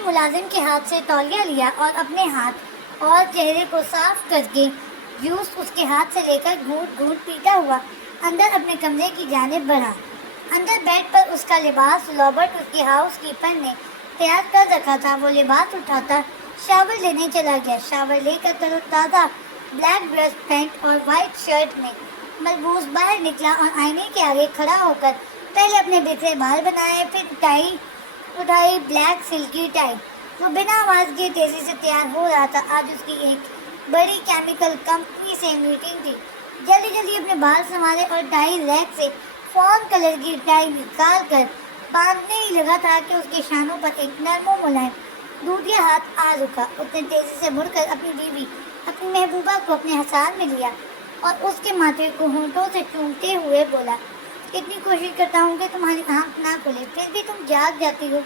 نے ملازم کے ہاتھ سے تولیہ لیا اور اپنے ہاتھ اور چہرے کو صاف کر کے جوس اس کے ہاتھ سے لے کر گھونٹ گھونٹ پیتا ہوا اندر اپنے کمرے کی جانب بڑھا۔ اندر بیڈ پر اس کا لباس رابرٹ اس کی ہاؤس کیپر نے تیار کر رکھا تھا۔ وہ لباس اٹھاتا شاور لینے چلا گیا۔ شاور لے کر تر و تازہ بلیک ڈریس پینٹ اور وائٹ شرٹ میں ملبوس باہر نکلا اور آئینے کے آگے کھڑا ہو کر پہلے اپنے بکھرے بال بنائے، پھر اٹھائی بلیک سلکی ٹائی۔ وہ بنا آواز کے تیزی سے تیار ہو رہا تھا۔ آج اس کی ایک بڑی کیمیکل کمپنی سے میٹنگ تھی۔ جلدی جلدی اپنے بال سنوارے اور ٹائی ریک سے فون کلر کی ٹائی نکال کر باندھنے ہی لگا تھا کہ اس کے شانوں پر ایک نرم و ملائم دودھیا ہاتھ آ رکا۔ اس نے تیزی سے مڑ کر اپنی بیوی اپنی محبوبہ کو اپنے ہسان میں لیا اور اس کے ماتھے کو ہونٹوں سے چومتے ہوئے بولا، اتنی کوشش کرتا ہوں کہ تمہاری آنکھ نہ کھلے، پھر بھی تم جاگ جاتی ہو۔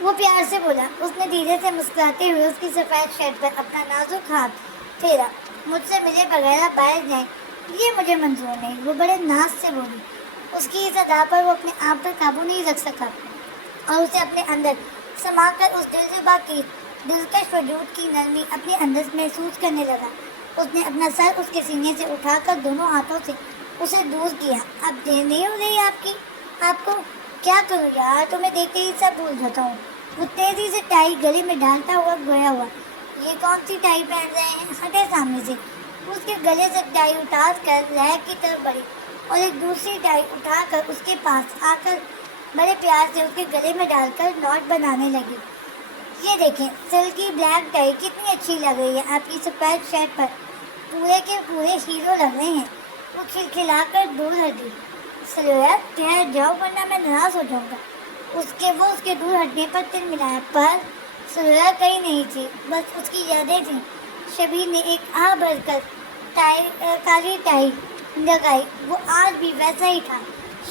وہ پیار سے بولا۔ اس نے دھیرے سے مسکراتے ہوئے اس کی سفید شرٹ پر اپنا نازک ہاتھ پھیرا۔ مجھ سے ملے بغیر آپ باہر جائیں، یہ مجھے منظور نہیں، وہ بڑے ناز سے بولی۔ اس کی اس ادا پر وہ اپنے آپ پر قابو نہیں رکھ سکا اور اسے اپنے اندر سما کر اس دلربا کی دلکش وجود کی نرمی اپنے اندر محسوس کرنے لگا۔ اس نے اپنا سر اس کے سینے سے اٹھا کر دونوں ہاتھوں سے اسے دور کیا۔ اب دیر نہیں ہو رہی آپ کو کیا کروں یار، تمہیں دیکھ کے ہی سب بھول جاتا ہوں۔ وہ تیزی سے ٹائی گلے میں ڈالتا ہوا گویا ہوا، یہ کون سی ٹائی پہن رہے ہیں، ہٹے سامنے سے۔ اس کے گلے سے ٹائی اتار کر ریک کی طرف بڑھی اور ایک دوسری ٹائی اٹھا کر اس کے پاس آ کر بڑے پیار سے اس کے گلے میں ڈال کر نوٹ بنانے لگی۔ یہ دیکھیں سلکی بلیک ٹائی کتنی اچھی لگ رہی ہے آپ کی سفید شرٹ پر، پورے کے پورے ہیرو لگ رہے ہیں۔ وہ کھلکھلا کر دور ہٹی۔ سلویا ٹھہر جاؤ ورنہ میں ناراض ہو جاؤں گا۔ اس کے دور ہٹنے پر تل ملایا، پر سلویا کہیں نہیں تھی، بس اس کی یادیں تھیں۔ شبیر نے ایک آہ بھر کر کالی ٹائی لگائی۔ وہ آج بھی ویسا ہی تھا،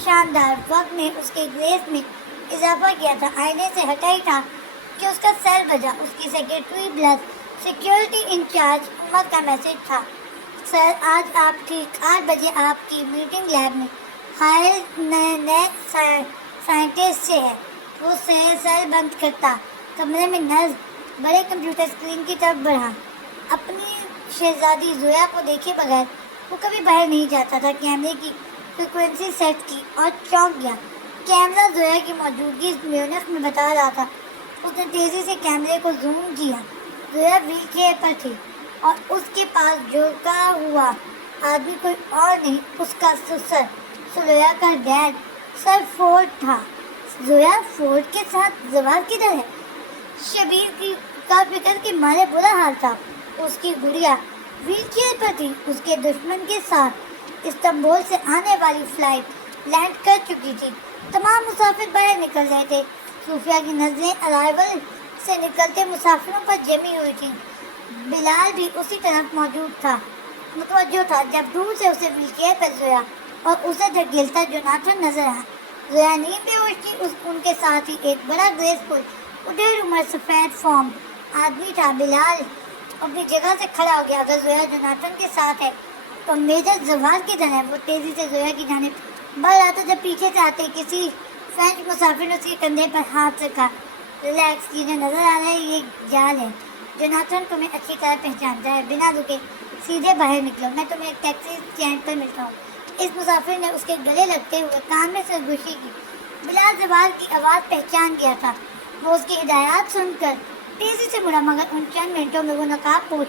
شاندار۔ وقت نے اس کے گریس میں اضافہ کیا تھا۔ آئینے سے ہٹا ہی تھا کہ اس کا سر بجا۔ اس کی سیکرٹری پلس سیکیورٹی انچارج عمر کا میسج تھا۔ سر، آج آپ ٹھیک 8 بجے آپ کی میٹنگ لیب میں ہائر نئے سائنٹسٹ سے ہے۔ وہ سر بند کرتا کمرے میں نصب بڑے کمپیوٹر اسکرین کی طرف بڑھا۔ اپنی شہزادی زویا کو دیکھے بغیر وہ کبھی باہر نہیں جاتا تھا۔ کیمرے کی فریکوینسی سیٹ کی اور چونک گیا۔ کیمرہ زویا کی موجودگی میونخ میں بتا رہا تھا۔ اس نے تیزی سے کیمرے کو زوم کیا۔ زویا ویل چیئر پر تھی اور اس کے پاس جھکا ہوا آدمی کوئی اور نہیں، اس کا سسر سلویا کا ڈیڈ سر فورڈ تھا۔ زویا فورڈ کے ساتھ زوال کدھر ہے؟ شبیر کا فکر کے مارے برا حال تھا۔ اس کی گڑیا ویل چیئر پر تھی۔ اس کے دشمن کے ساتھ استنبول سے آنے والی فلائٹ لینڈ کر چکی تھی۔ تمام مسافر باہر نکل رہے تھے۔ صوفیہ کی نظریں ارائیول سے نکلتے مسافروں پر جمی ہوئی تھیں۔ بلال بھی اسی طرف متوجہ تھا جب دور سے اسے ویل چیئر پر زویا اور اسے دھکیلتا جوناتھن نظر آیا۔ زویا نیند بے ہوش تھی۔ ان کے ساتھ ہی ایک بڑا گریسفل اڈیر عمر سفید فارم آدمی تھا۔ بلال اپنی جگہ سے کھڑا ہو گیا۔ اگر زویا جوناتھن کے ساتھ ہے تو میجر زوال کدھر ہے؟ وہ تیزی سے زویا کی جانب بڑھ رہا تھا جب پیچھے سے آتے کسی فرینچ مسافر نے اس کے کندھے پر ہاتھ رکھا۔ ریلیکس کیجیے، نظر آ رہا ہے یہ جال ہے۔ جوناتھن تمہیں اچھی طرح پہچانتا ہے، بنا رکے سیدھے باہر نکلو، میں تمہیں ایک ٹیکسی اسٹینڈ پر ملتا ہوں۔ اس مسافر نے اس کے گلے لگتے ہوئے کان میں سرگوشی کی۔ بلال زوال کی آواز پہچان گیا تھا۔ وہ اس کی ہدایات سن کر تیزی سے مڑا، مگر ان چند منٹوں میں وہ نقاب پوش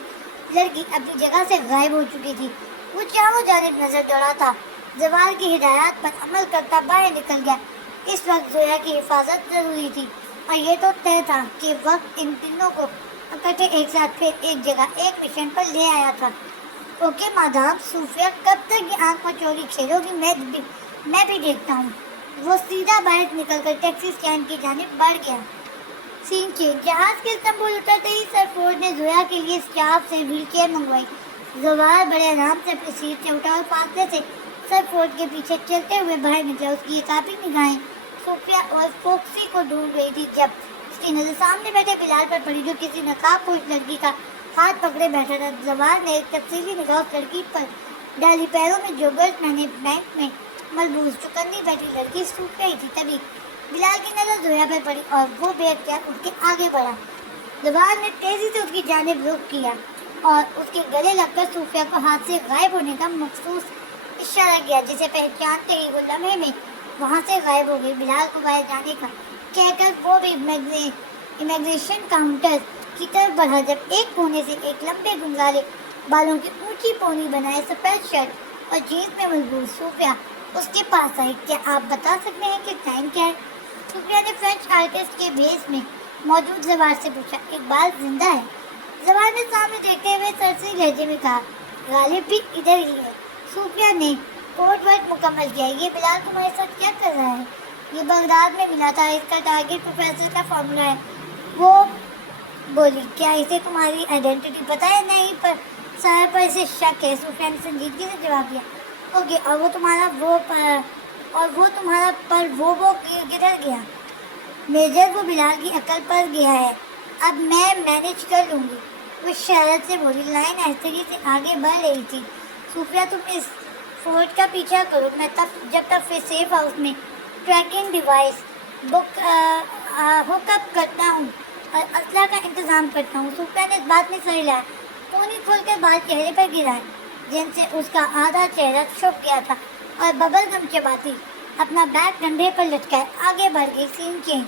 لڑکی اپنی جگہ سے غائب ہو چکی تھی۔ وہ چاروں جانب نظر دوڑا تھا، زوال کی ہدایات پر عمل کرتا باہر نکل گیا۔ اس وقت زویا کی حفاظت ضروری تھی اور یہ تو طے تھا کہ وقت ان تینوں کو اکٹھے ایک ساتھ پھر ایک جگہ ایک مشن پر لے آیا تھا۔ اوکے مادام صوفیہ، کب تک یہ آنکھ مچولی کھیلو گی؟ میں بھی دیکھتا ہوں۔ وہ سیدھا باہر نکل کر ٹیکسی اسٹینڈ کی جانب بڑھ گیا۔ سین چینج۔ جہاز کے استنبول اترتے ہی سر فورڈ نے زویا کے لیے اسٹاف سے ویل چیئر منگوائی۔ زوال بڑے آرام سے اپنی سیٹ سے اٹھا اور فاصلے سے سر فورڈ کے پیچھے چلتے ہوئے باہر نکلا۔ اس کی کافی نگاہیں صوفیہ اور فوکسی کو ڈھونڈ رہی تھی جب اس کی نظر سامنے بیٹھے بلال پر پڑی، جو کسی نقاب پوش لڑکی کا ہاتھ پکڑے بیٹھا تھا۔ زوال نے ایک تفصیلی نگاہ اس لڑکی پر ڈالی۔ پیروں میں جوگرز پہنے، بینک میں ملبوس چکندی بیٹھی لڑکی صوفیہ ہی تھی۔ تبھی بلال کی نظر زویا پر پڑی اور وہ بے اختیار اٹھ کے آگے بڑھا. زبان نے تیزی سے اس کی جانب رخ کیا اور اس کے گلے لگ کر صوفیہ کو ہاتھ سے غائب ہونے کا مخصوص اشارہ کیا, جسے پہچانتے ہی وہ لمحے میں وہاں سے غائب ہو گئی. بلال کو باہر جانے کا کہہ کر وہ بھی امیگریشن کاؤنٹر کی طرف بڑھا, جب ایک کونے سے ایک لمبے گنگالے بالوں کی اونچی پونی بنائے سفید شرٹ اور جینس میں ملبوس صوفیہ اس کے پاس آئی. کیا آپ بتا سکتے ہیں کہ ٹائم کیا ہے؟ صوفیہ نے فرینچ آرٹسٹ کے بیس میں موجود زوار سے پوچھا. اقبال زندہ ہے؟ زوار نے سامنے دیکھتے ہوئے سرسری لہجے میں کہا. غالب بھی ادھر ہی ہے. صوفیہ نے کوڈ ورڈ مکمل کیا. یہ بلال تمہارے ساتھ کیا کر رہا ہے؟ یہ بغداد میں ملا تھا, اس کا ٹارگیٹ پروفیسر کا فارمولا ہے. وہ بولی. کیا اسے تمہاری آئیڈینٹی پتہ ہے؟ نہیں, پر سارے پر اسے شک ہے. صوفیہ نے سنجیدگی سے جواب دیا. اوکے, اور وہ تمہارا وہ کدھر گیا؟ میجر, وہ بلال کی عقل پر گیا ہے. اب میں مینیج کر لوں گی, وہ شرارت سے بولی. لائن آہستگی سے آگے بڑھ رہی تھی. صوفیہ تم اس فورٹ کا پیچھا کرو, میں جب تک سیف ہاؤس میں ٹریکنگ ڈیوائس ہوک اپ کرتا ہوں اور اسلحہ کا انتظام کرتا ہوں. صوفیہ نے اس بات میں سر ہلایا, پونی کھول کر بال چہرے پر گرائے جن سے اس کا آدھا چہرہ چھپ گیا تھا, اور ببل گم چباتی اپنا بیگ کندھے پر لٹکائے آگے بڑھ گئی. سین چینج.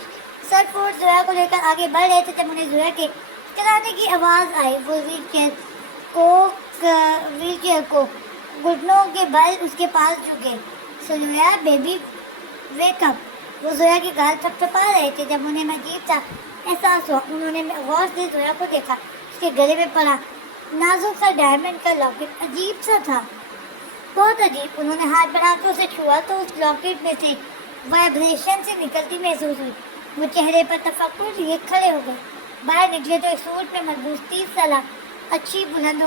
سر فورٹ زویا کو لے کر آگے بڑھ رہے تھے جب انہیں زویا کے چلانے کی آواز آئی. وہ ویل چیئر کو گھٹنوں کے بل اس کے پاس جھکے. Zoya baby wake up. وہ زویا کے گال تھپ تھپا رہے تھے. جب انہیں عجیب سا احساس ہوا, انہوں نے غور سے زویا کو دیکھا. اس کے گلے میں پڑا نازک سا ڈائمنڈ کا لاکٹ عجیب سا تھا, بہت عجیب. انہوں نے ہاتھ بڑھا کر اسے چھوا تو اس لاکٹ میں سے وائبریشن سے نکلتی محسوس ہوئی. وہ چہرے پر تفکر لیے کھڑے ہو گئے. باہر نکلے تو ایک سوٹ میں ملبوس 30 سالہ اچھی بلند و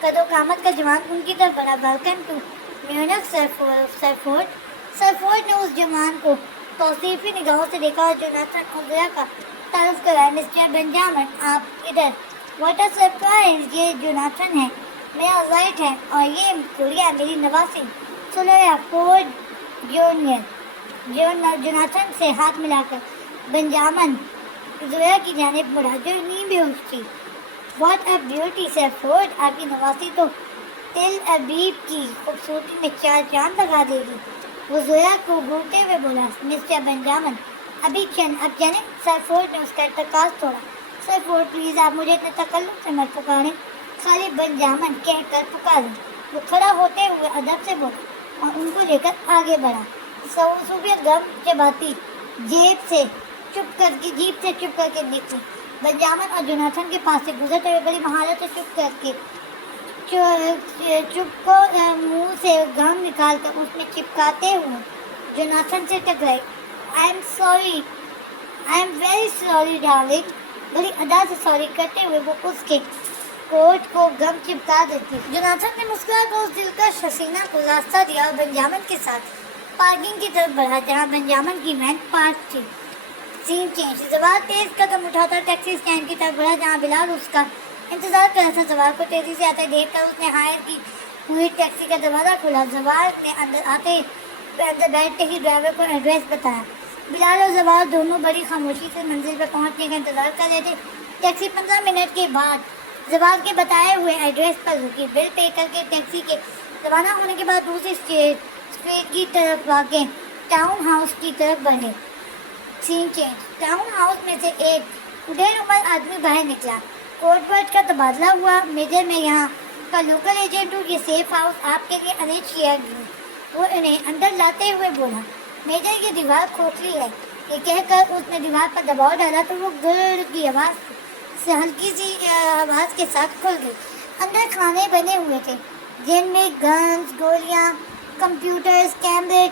قد و قامت کا جوان ان کی طرف بڑھا. Welcome to Munich sir Fort. Sir Fort نے اس جوان کو توصیفی نگاہوں سے دیکھا اور جوناتھن اور زویا کا تعارف کرایا. مسٹر بنجامن, آپ ادھر. What a surprise. یہ جوناتھن ہے, میرا رائٹ ہے, اور یہ گڑیا میری نواسی سولیا فورٹ جونیئر. جوناتھن سے ہاتھ ملا کر بنجامن زویا کی جانب مڑا جو نیند بے ہوش تھی. What a beauty sir Fort, آپ کی نواسی تو تل ابیب کی خوبصورتی میں 4 چاند لگا دے گی. وہ زویا کو گھورتے ہوئے بولا. مسٹر بنجامن ابھی اب جانے. سر فورٹ نے اس کا ارتکاز توڑا. سر فورٹ پلیز, آپ مجھے اتنے تکلف سے مت پکاریں, خالی بنجامن کہہ کر پکاریں. وہ کھڑا ہوتے ہوئے ادب سے بولا اور ان کو لے کر آگے بڑھا. صوفیہ گم چباتی جیب سے چپ کر کے نکلی. بنجامن اور جوناتھن کے پاس سے گزرتے ہوئے بڑی مہارت سے چپ کو منہ سے گم نکال کر اس میں چپکاتے ہوئے جوناتھن سے ٹکرائی. I am very sorry darling. بڑی ادا سے سوری کرتے ہوئے وہ اس کے کوٹ کو گم چپکا دیتی. جوناتھن نے مسکرا کر اس دلکش حسینہ کو راستہ دیا اور بنجامن کے ساتھ پارکنگ کی طرف بڑھا جہاں بنجامن کی وین پارک تھی. سین چینج. زوار تیز قدم اٹھاتا ٹیکسی اسٹینڈ کی طرف بڑھا جہاں بلال اس کا انتظار کر رہا تھا. زوار کو تیزی سے آتے دیکھ کر اس نے ہائر کی ہوئی ٹیکسی کا دروازہ کھولا. زوار نے اندر بیٹھتے ہی ڈرائیور کو ایڈریس بتایا. بلال اور زوار دونوں بڑی خاموشی سے منزل پر پہنچنے کا انتظار کر رہے تھے. ٹیکسی 15 منٹ کے بعد زوار کے بتائے ہوئے ایڈریس پر رکی. بل پے کر کے ٹیکسی کے روانہ ہونے کے بعد دوسری اسٹریٹ کی طرف واقع ٹاؤن ہاؤس کی طرف بڑھے. سین چینج. ٹاؤن ہاؤس میں سے ایک ڈیڑھ عمر آدمی باہر نکلا. کوٹ ورڈ کا تبادلہ ہوا. میجر, میں یہاں کا لوکل ایجنٹ ہوں. یہ سیف ہاؤس آپ کے لیے ارینج کیا گیا. وہ انہیں اندر لاتے ہوئے بولا. میجر, یہ دیوار کھوکھلی ہے. یہ کہہ کر اس نے دیوار پر دباؤ ڈالا تو وہ گر کی آواز سے ہلکی سی آواز کے ساتھ کھل گئی. اندر کھانے بنے ہوئے تھے جن میں گنز, گولیاں, کمپیوٹرز, کیمرے,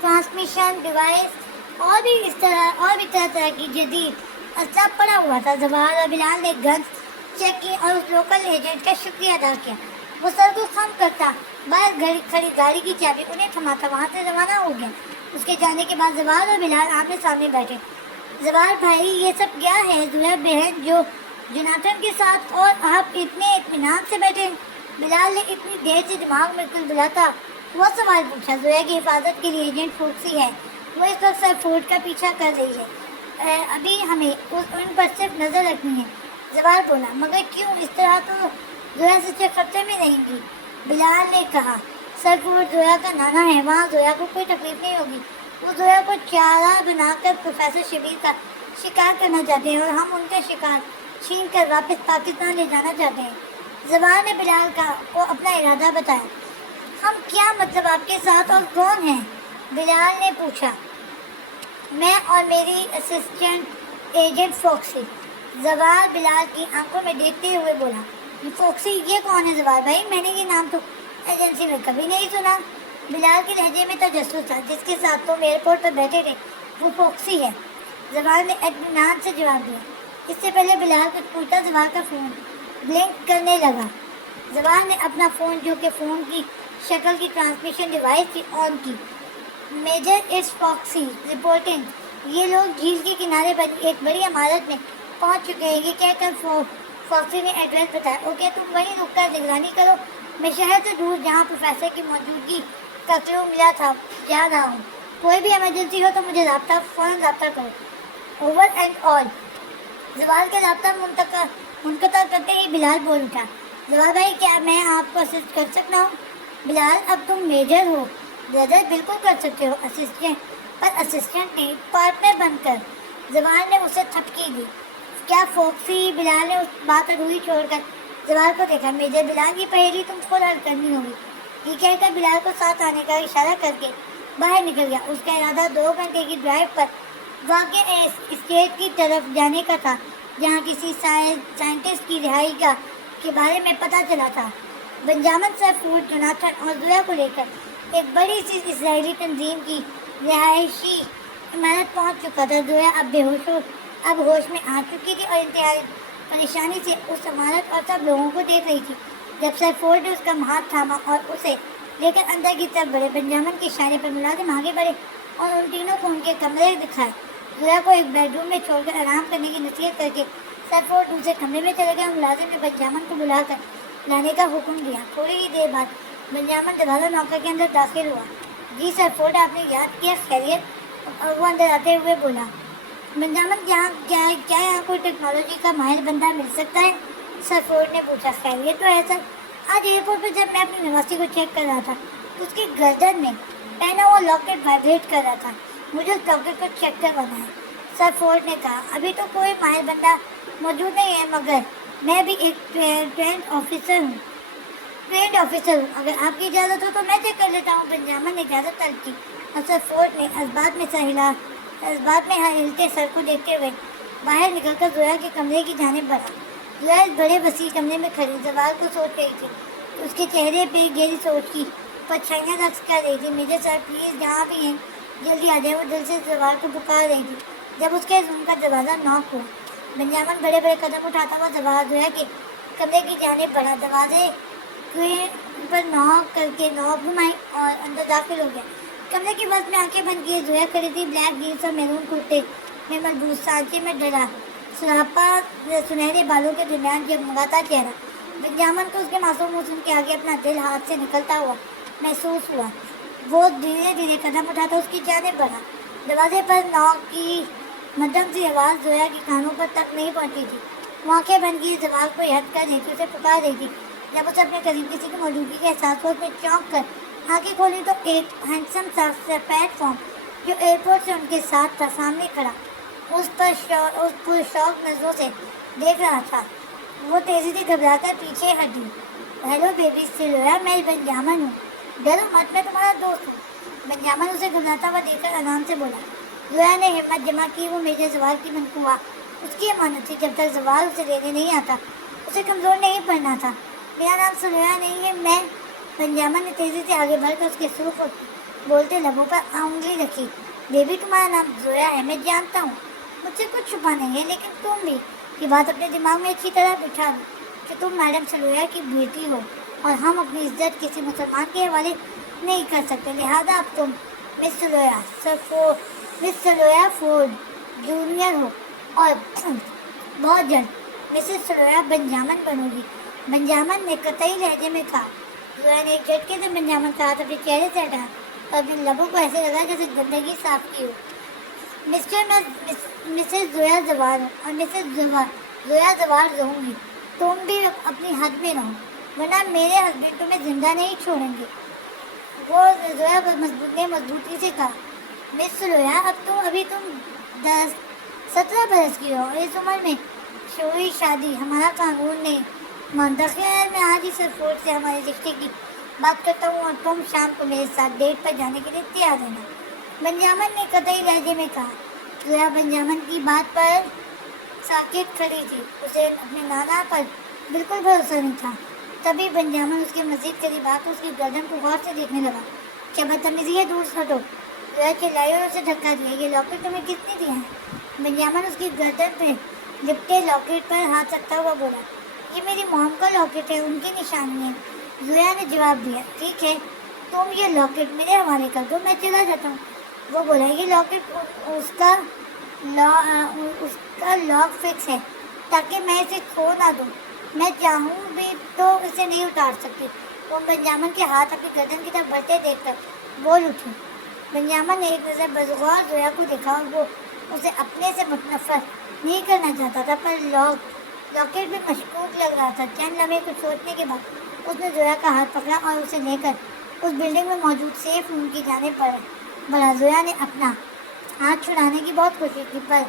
ٹرانسمیشن ڈیوائس اور بھی طرح کی جدید اسلحہ پڑا ہوا تھا. زوار اور بلال نے گنز چیک کی اور اس لوکل ایجنٹ کا شکریہ ادا کیا. وہ سر کو خم کرتا باہر کھڑی گاڑی کی چابی انہیں تھماتا وہاں سے روانہ ہو گیا. اس کے جانے کے بعد زوار اور بلال آمنے سامنے بیٹھے. زوار بھائی, یہ سب کیا ہے؟ زویا بہن جو جوناتھن کے ساتھ, اور آپ اتنے اطمینان سے بیٹھے. بلال نے اتنی دیر سے دماغ میں کل بلاتا وہ سوال پوچھا. زویا کی حفاظت کے لیے ایجنٹ فوکسی ہے. وہ اس وقت سر فورڈ کا پیچھا کر رہی ہے، ابھی ہمیں ان پر صرف نظر رکھنی ہے۔ زوال بولا، مگر کیوں؟ اس طرح تو زویا سچے خطرے میں رہیں گی۔ بلال نے کہا، سر فورڈ زویا کا نانا ہے، وہاں زویا کو کوئی تکلیف نہیں ہوگی۔ وہ زویا کو چارہ بنا کر پروفیسر شبیر کا شکار کرنا چاہتے ہیں اور ہم ان کا شکار چھین کر واپس پاکستان لے جانا چاہتے ہیں۔ زوال نے بلال کو اپنا ارادہ بتایا۔ ہم کیا مطلب آپ کے ساتھ اور کون ہیں؟ بلال نے پوچھا۔ میں اور میری اسسٹنٹ ایجنٹ فوکسی۔ زوال بلال کی آنکھوں میں دیکھتے ہوئے بولا، یہ فوکسی یہ کون ہے زوال بھائی؟ میں نے یہ نام تو ایجنسی میں کبھی نہیں سنا۔ بلال کے لہجے میں تجسس تھا، جس کے ساتھ تم ایئرپورٹ پر بیٹھے تھے وہ فوکسی ہے۔ زوال نے اطمینان سے جواب دیا۔ اس سے پہلے بلال کچھ پوچھتا، زوال کا فون بلنک کرنے لگا۔ زوال نے اپنا فون، جو کہ فون کی شکل کی ٹرانسمیشن ڈیوائس تھی، آن کی۔ Major it's Foxy reporting. یہ لوگ جھیل کے کنارے پر ایک بڑی عمارت میں پہنچ چکے ہیں، یہ کہہ کر فاکسی نے ایڈریس بتایا۔ اوکے، تم وہیں رک کر نگرانی کرو، میں شہر سے دور جہاں پروفیسر کی موجودگی کا کلو ملا تھا جا رہا ہوں۔ کوئی بھی ایمرجنسی ہو تو مجھے فوراً رابطہ کرو۔ Over and all. زوال کا رابطہ منقطع کرتے ہی بلال بول اٹھا، زوال بھائی کیا میں آپ کو اسسٹ کر سکتا ہوں؟ بلال، اب تم میجر ہو بردر، بالکل کر سکتے ہو، اسسٹنٹ نے پارٹنر بن کر۔ زوال نے اسے تھپکی دی۔ کیا فوکسی؟ بلال نے اس بات ادھوری چھوڑ کر زوال کو دیکھا۔ میجر بلال، یہ پہیلی تم خود حل کرنی ہوگی۔ یہ کہہ کر بلال کو ساتھ آنے کا اشارہ کر کے باہر نکل گیا۔ اس کا ارادہ 2 گھنٹے کی ڈرائیو پر واقع اسٹیٹ کی طرف جانے کا تھا، جہاں کسی سائنٹسٹ کی رہائی گاہ کے بارے میں پتہ چلا تھا۔ بنجامن سر فورڈ جوناتھن اور زویا کو لے کر ایک بڑی سی اسرائیلی تنظیم کی رہائشی عمارت پہنچ چکا تھا۔ زویا اب ہوش میں آ چکی تھی اور انتہائی پریشانی سے اس عمارت اور سب لوگوں کو دیکھ رہی تھی۔ جب سر فورڈ نے اس کا ہاتھ تھاما اور اسے لے کر اندر کی طرف بڑھے، بنجامن کے اشارے پر ملازم آگے بڑھے اور ان تینوں کو ان کے کمرے دکھائے۔ زویا کو ایک بیڈ روم میں چھوڑ کر آرام کرنے کی نصیحت کر کے سر فورڈ دوسرے کمرے میں چلے گئے اور ملازم نے بنجامن کو بلا کر لانے کا حکم دیا۔ تھوڑی ہی دیر بعد بنجامن دروازہ نوکر کے اندر داخل ہوا۔ جی سر فورڈ، آپ نے یاد کیا؟ خیریت؟ وہ اندر آتے ہوئے بولا۔ بنجامن، کیا یہاں کوئی ٹیکنالوجی کا ماہر بندہ مل سکتا ہے؟ سر فورڈ نے پوچھا۔ خیریت تو ہے سر، آج ایئرپورٹ پہ جب میں اپنی نواسی کو چیک کر رہا تھا تو اس کی گردن میں پہنا ہوا لاکٹ وائبریٹ کر رہا تھا، مجھے اس لاکٹ کو چیک کروانا ہے۔ سر فورڈ نے کہا، ابھی تو کوئی ماہر بندہ موجود نہیں ہے، مگر میں بھی ایک ٹرینڈ آفیسر ہوں۔ اگر آپ کی اجازت ہو تو میں چیک کر لیتا ہوں۔ بنجامن نے اجازت طلب کی اور سر فورڈ نے اسبات میں ہلتے سر کو دیکھتے ہوئے باہر نکل کر زویا کے کمرے کی جانب بڑھا۔ زویا اس بڑے وسیع کمرے میں کھڑی زوال کو سوچ رہی تھی۔ اس کے چہرے پہ گہری سوچ کی پرچھائیاں رقص کر رہی تھی۔ میجر سر پلیز جہاں بھی ہیں جلدی آ جائیں، وہ دل سے زوال کو پکار رہی تھی۔ جب اس کے روم کا دروازہ ناک ہوا، بنجامن بڑے بڑے قدم اٹھاتا ہوا زویا کے کمرے کی جانب بڑھا، دروازے پر ناک کر کے نوب گھمائی اور اندر داخل ہو گیا۔ کمرے کی وسط میں آنکھیں بند کیے زویا کھڑی تھی، بلیک جینس اور میرون کرتے میں ملبوس، سانچے میں ڈرا سراپا سنہرے بالوں کے درمیان جگمگاتا چہرہ۔ بنجامن کو اس کے معصوم حسن کے آگے اپنا دل ہاتھ سے نکلتا ہوا محسوس ہوا۔ وہ دھیرے دھیرے قدم اٹھاتا اس کی جانب بڑھا۔ دروازے پر ناک کی مدھم سی آواز زویا کے کانوں پر تک نہیں پہنچی تھی۔ وہ آنکھیں بند کیے زوال کو یاد کر رہی تھی، اسے پکار رہی تھی۔ جب اسے اپنے قریب کسی کی موجودگی کا احساس ہوا، اس نے چونک کر آنکھیں کھولی تو ایک ہینڈسم سا سفید فارم جو ایئرپورٹ سے ان کے ساتھ تھا سامنے کھڑا اس پر شوق نظروں سے دیکھ رہا تھا۔ وہ تیزی سے گھبرا کر پیچھے ہٹی۔ ہیلو بیبی سلویا، میں بنجامن ہوں، ڈرو مت، میں تمہارا دوست ہوں۔ بنجامن اسے گھبراتا ہوا دیکھ کر آرام سے بولا۔ زویا نے ہمت جمع کی، وہ میجر زوال کی منقوہ اس کی امانت تھی، جب تک زوال اسے لینے نہیں آتا اسے کمزور نہیں پڑنا تھا۔ میرا نام سلویا نہیں ہے، میں۔ بنجامن نے تیزی سے آگے بڑھ کر اس کے سرخ اور بولتے لبوں پر انگلی رکھی۔ بیبی، تمہارا نام زویا ہے، میں جانتا ہوں، مجھ سے کچھ چھپا نہیں ہے، لیکن تم بھی یہ بات اپنے دماغ میں اچھی طرح بٹھا دو کہ تم میڈم سلویا کی بیٹی ہو اور ہم اپنی عزت کسی مسلمان کے حوالے نہیں کر سکتے، لہذا اب تم مس سلویا فورڈ جونیئر ہو اور بہت جلد مسز سلویا بنجامن بنو گی۔ بنجامن نے قطعی لہجے میں کہا۔ زویا نے ایک جھٹکے سے بنجامن کا ہاتھ اپنے چہرے سے ہٹایا اور اپنے لبوں کو ایسے لگا جیسے گندگی صاف کی ہو. مسز زویا زوال اور مسز زویا زوال رہوں گی. تم بھی اپنی حد میں رہو ورنہ میرے ہسبینڈ تمہیں زندہ نہیں چھوڑیں گے. وہ زویا نے مضبوطی سے کہا. مس زویا ابھی تم 17 برس کی ہو اور اس عمر میں شوری شادی ہمارا قانون نہیں مانتا. خیر میں آج ہی سرفورڈ سے ہمارے رشتے کی بات کرتا ہوں اور تم شام کو میرے ساتھ ڈیٹ پر جانے کے لیے تیار رہنا. بنجامن نے قطعی لہجے میں کہا. زویا بنجامن کی بات پر ساکت کھڑی تھی. اسے اپنے نانا پر بالکل بھروسہ نہیں تھا. تبھی بنجامن اس کے مزید قریب آ کر اس کی گردن کو غور سے دیکھنے لگا. کیا بدتمیزی ہے, دور ہٹو. زویا چلائی اور اسے دھکا دیا. یہ لاکٹ تمہیں کس نے دیا ہے؟ بنجامن اس کی گردن پہ لپٹے لاکٹ پر ہاتھ رکھتا ہوا بولا. یہ میری موم کا لاکٹ ہے, ان کی نشانی ہے. زویا نے جواب دیا. ٹھیک ہے, تم یہ لاکٹ میرے حوالے کر دو, میں چلا جاتا ہوں. وہ بولا. یہ لاکٹ اس کا لاک فکس ہے تاکہ میں اسے کھو نہ دوں. میں چاہوں بھی تو اسے نہیں اتار سکتی. وہ بنجامن کے ہاتھ اپنی گردن کی طرف بڑھتے دیکھ کر بول اٹھی. بنجامن نے ایک نظر بغور زویا کو دیکھا اور وہ اسے اپنے سے نفرت نہیں کرنا چاہتا تھا, پر لاکٹ بھی مشکوک لگ رہا تھا. چند لمحے کچھ سوچنے کے بعد اس نے زویا کا ہاتھ پکڑا اور اسے لے کر اس بلڈنگ میں موجود سیف روم کی جانب بڑھا. زویا نے اپنا ہاتھ چھڑانے کی بہت کوشش کی, پر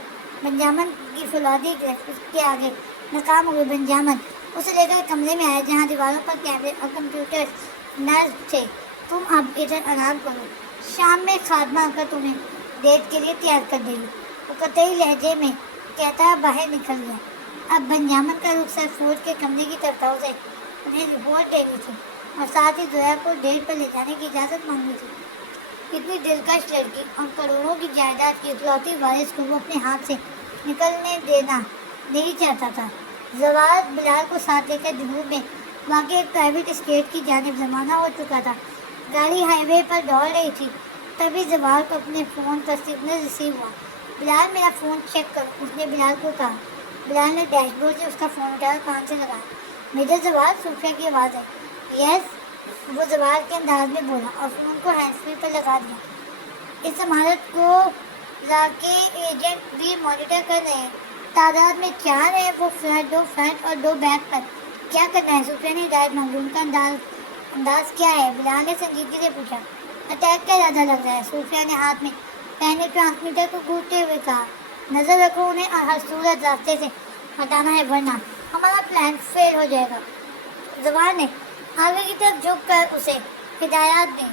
بنجامن کی فولادی گرفت اس کے آگے ناکام ہو گئی. بنجامن اسے لے کر کمرے میں آیا جہاں دیواروں پر کیمرے اور کمپیوٹر نصب تھے. تم اب ادھر آرام کرو, شام میں خادمہ آ کر تمہیں ڈیٹ کے لیے تیار کر دے گی. وہ قطعی لہجے میں کہتا باہر نکل گیا. اب بنجامن کا رخ سرفورڈ کے کمرے کی طرف تھا. اسے انہیں رپورٹ دینی تھی اور ساتھ ہی زویا کو ڈیٹ پر لے جانے کی اجازت مانگنی تھی. اتنی دلکش لڑکی اور کروڑوں کی جائیداد کی اکلوتی وارث کو وہ اپنے ہاتھ سے نکلنے دینا نہیں چاہتا تھا. زوال بلال کو ساتھ لے کر جنوب میں واقع ایک پرائیویٹ اسٹیٹ کی جانب روانہ ہو چکا تھا. گاڑی ہائی وے پر دوڑ رہی تھی. تبھی زوال کو اپنے فون پر سگنل ریسیو ہوا. بلال, میرا فون چیک کرو, اس نے بلال کو کہا. بلال نے ڈیش بورڈ سے اس کا فون اٹھایا اور کان سے لگایا. میجر زوال, صوفیہ کی آواز ہے. یس, وہ زوال کے انداز میں بولا اور فون کو ہینڈ فری پر لگا دیا. اس عمارت کو ذاکر ایجنٹ بھی مانیٹر کر رہے ہیں. تعداد میں 4 ہیں. وہ 2 فرنٹ اور 2 بیک پر کیا کرنا ہے؟ صوفیہ نے ہدایت مانگی. ان کا انداز کیا ہے؟ بلال نے سنجیدگی سے پوچھا. اٹیک کا ارادہ لگ رہا ہے. صوفیہ نے ہاتھ میں پہنے ٹرانسمیٹر کو گھومتے ہوئے کہا. نظر رکھو, انہیں ہر صورت راستے سے ہٹانا ہے ورنہ ہمارا پلان فیل ہو جائے گا. زوال نے آگے کی طرف جھک کر اسے ہدایات دیں.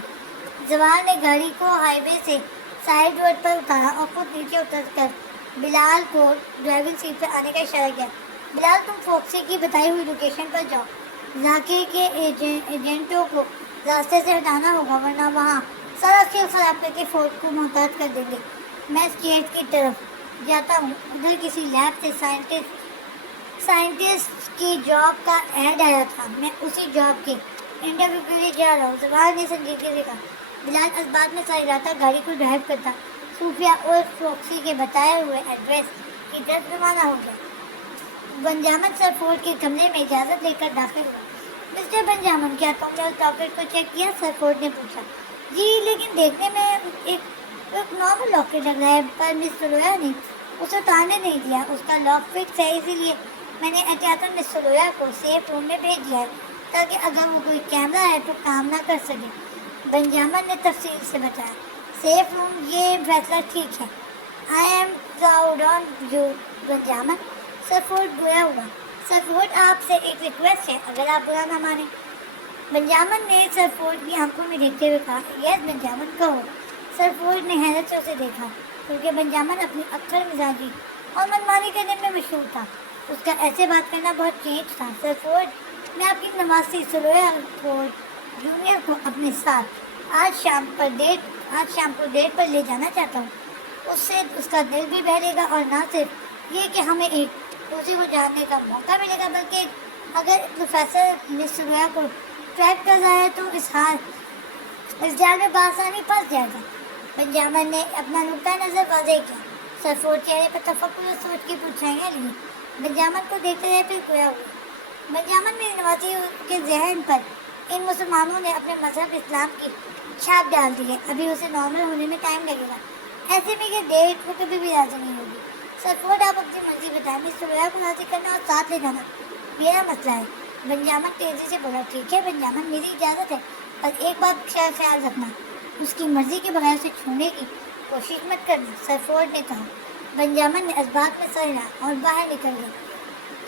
زوال نے گاڑی کو ہائی وے سے سائڈ روڈ پر اتارا اور خود نیچے اتر کر بلال کو ڈرائیونگ سیٹ پر آنے کا اشارہ کیا. بلال, تم فوکسی کی بتائی ہوئی لوکیشن پر جاؤ. ذاکر کے ایجنٹوں کو راستے سے ہٹانا ہوگا ورنہ وہاں سارا کھیل خراب کر کے فورٹ کو محتاط کر دیں گے. میں اسٹیٹ کی طرف جاتا ہوں. ادھر کسی لیب سے سائنٹسٹ کی جاب کا ایڈ آیا تھا. میں اسی جاب کے انٹرویو کے لیے جا رہا ہوں. زوال نے سنجیدگی سے کہا. بلال اس بات میں ساری رات گاڑی کو ڈرائیو کرتا صوفیہ اور فوکسی کے بتائے ہوئے ایڈریس کی طرف روانہ ہو گیا. بنجامن سرفورڈ کے کمرے میں اجازت لے کر داخل ہوا. مسٹر بنجامن, کیا تم نے اس لاکٹ کو چیک کیا؟ سرفورڈ نے پوچھا. جی, لیکن دیکھنے میں ایک نارمل لاکٹ لگ رہا ہے, پر مس سلویا نے اسے اتارنے نہیں دیا. اس کا لاک فکس ہے, اسی لیے میں نے احتیاطاً مس سلویا کو سیف روم میں بھیج دیا ہے تاکہ اگر وہ کوئی کیمرہ ہے تو کام نہ کر سکے. بنجامن نے تفصیل سے بتایا. سیف روم, یہ فیصلہ ٹھیک ہے. I am proud on you Benjamin. سرفورڈ گویا ہوا. سرفورڈ, آپ سے ایک ریکویسٹ ہے, اگر آپ برا نہ مانیں. بنجامن نے سرفورڈ کی آنکھوں میں دیکھتے ہوئے کہا. یس بنجامن, کہو. سرفورڈ نے حیرت سے اسے دیکھا کیونکہ بنجامن اپنی اکثر مزاجی اور منمانی کرنے میں مشہور تھا. اس کا ایسے بات کرنا بہت چینج تھا. سرفورڈ, میں آپ کی نواسی سلویا فورڈ جونیئر کو اپنے ساتھ آج شام کو ڈیٹ پر لے جانا چاہتا ہوں. اس سے اس کا دل بھی بہلے گا اور نہ صرف یہ کہ ہمیں ایک دوسرے کو جاننے کا موقع ملے گا, بلکہ اگر پروفیسر مس سلویا کو ٹریک کر رہا ہے تو اس جال میں بآسانی پھنس جائے گا. بنجامن نے اپنا نقطۂ نظر واضح کیا. سرفورڈ چہرے پر تفکر اور سوچ کی پرچھائیاں لی. بنجامن کو دیکھتے رہے پھر گویا ہوا. بنجامن, میری نواسی کے ذہن پر ان مسلمانوں نے اپنے مذہب اسلام کی چھاپ ڈال دی ہے، ابھی اسے نارمل ہونے میں ٹائم لگے گا، ایسے میں یہ ڈیٹ وہ کبھی بھی راضی نہیں ہوگی۔ سرفورڈ آپ اپنی مرضی بتائیں، مس زبیدہ کو راضی کرنا اور ساتھ لے جانا میرا مسئلہ ہے۔ بنجامن تیزی سے بولا، ٹھیک ہے بنجامن، میری اجازت ہے، پر ایک بات کا خیال رکھنا، اس کی مرضی کے بغیر اسے چھونے کی کوشش مت کرنا، سرفورڈ نے کہا۔ بنجامن نے اس بات میں سر ہلا اور باہر نکل گیا۔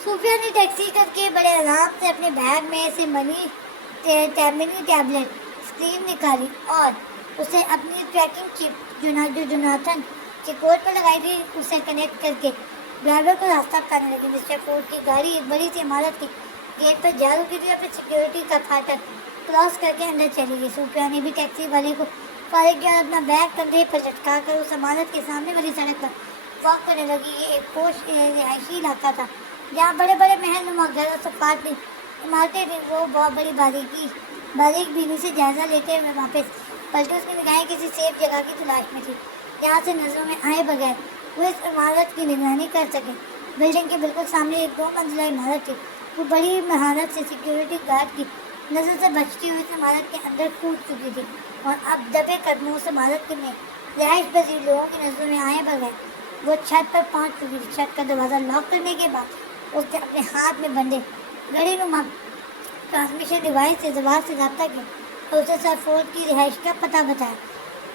صوفیہ نے ٹیکسی کر کے بڑے آرام سے اپنے بیگ میں سے منی ٹیبلٹ اسکرین نکالی اور اسے اپنی ٹریکنگ چپ جو جوناتھن کے کوٹ پر لگائی تھی اسے کنیکٹ کر کے ڈرائیور کو راستہ بتانے لگی۔ مسٹر فورڈ کی گاڑی ایک بڑی سی عمارت کی گیٹ پر جا رکی تھی اور پھر سیکیورٹی کا پھاٹک کراس کر کے اندر چلی گئی۔ صوفیہ نے بھی ٹیکسی والے کو فارغ کیا اور اپنا بیگ کندھے پر لٹکا کر اس عمارت کے سامنے والی سڑک پر واک کرنے لگی۔ یہ ایک پوش رہائشی علاقہ تھا جہاں بڑے بڑے محل نما گھر اور سپاٹ عمارتیں تھیں۔ وہ بہت بڑی باریک بینی سے جائزہ لیتے ہوئے واپس پلٹی، اس کی نگاہیں کسی سیف جگہ کی تلاش میں تھی جہاں سے نظروں میں آئے بغیر وہ اس عمارت کی نگرانی کر سکے۔ بلڈنگ کے بالکل سامنے ایک 2 منزلہ عمارت تھی۔ وہ بڑی مہارت سے سیکیورٹی گارڈ کی نظر سے بچتی ہوئی اس عمارت کے اندر کود چکی تھی اور اب دبے قدموں اس عمارت میں رہائش پذیر لوگوں کی نظروں میں آئے بغیر وہ چھت پر پہنچ چکی تھی۔ چھت کا دروازہ لاک کرنے کے بعد اس نے اپنے ہاتھ میں بندے گھڑی نما ٹرانسمیشن ڈیوائس سے زواج سے رابطہ کیا اور اسے سرفورڈ کی رہائش کا پتہ بتایا۔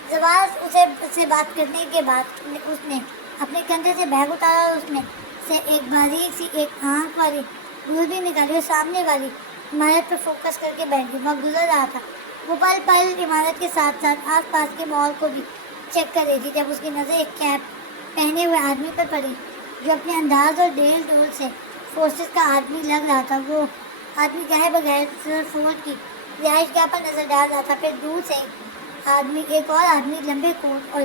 زواج سے بات کرنے کے بعد اس نے اپنے کندھے سے بیگ اتارا اور اس میں سے ایک باریک سی ایک آنکھ والی دوربین نکالی اور سامنے والی عمارت پر فوکس کر کے بیٹھ گئی۔ وہ گزر رہا تھا، وہ پل پل عمارت کے ساتھ ساتھ آس پاس کے ماحول کو بھی چیک کر رہی تھی۔ جب اس کی نظر ایک کیپ پہنے ہوئے آدمی پر پڑی جو اپنے انداز اور ڈیل ڈول سے فورسز کا آدمی لگ رہا تھا، وہ آدمی چاہے بغیر سرفورڈ کی رہائش گاہ پر نظر ڈال رہا تھا۔ پھر دور سے ایک اور آدمی لمبے کوٹ اور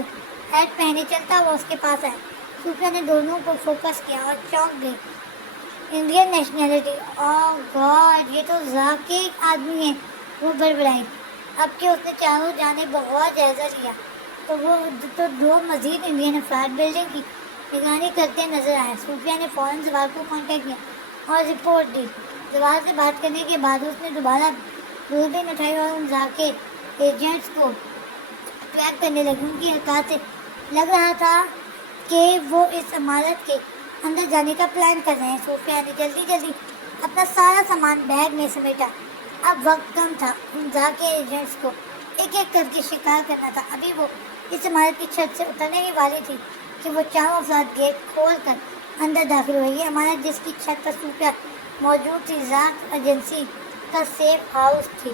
ہیٹ پہنے چلتا ہوا اس کے پاس آیا۔ صوفیہ نے دونوں کو فوکس کیا اور چونک گئی۔ انڈین نیشنلٹی، اوہ گاڈ، یہ تو ذاکر آدمی ہے، وہ بڑبڑائی۔ اب کہ اس نے چاروں جانب بغور جائزہ لیا تو 2 مزید انڈین افراد بلڈنگ کی نگرانی کرتے نظر آئے۔ صوفیہ نے فوراً زوال کو کانٹیکٹ کیا اور رپورٹ دی۔ زوال سے بات کرنے کے بعد اس نے دوبارہ دوربین اٹھائی اور ان ذاکر ایجنٹس کو ٹریک کرنے لگی۔ ان کی حرکات سے لگ رہا تھا کہ وہ اس عمارت کے اندر جانے کا پلان کر رہے ہیں۔ صوفیہ نے جلدی اپنا سارا سامان بیگ میں سمیٹا۔ اب وقت کم تھا، ان ذاکر ایجنٹس کو ایک ایک کر کے شکار کرنا تھا۔ ابھی وہ اس عمارت کی چھت سے اترنے ہی والی تھی کہ وہ چاروں افراد گیٹ کھول کر اندر داخل ہوئے۔ یہ عمارت جس کی چھت پر صوفیہ موجود تھی ذات ایجنسی کا سیف ہاؤس تھی۔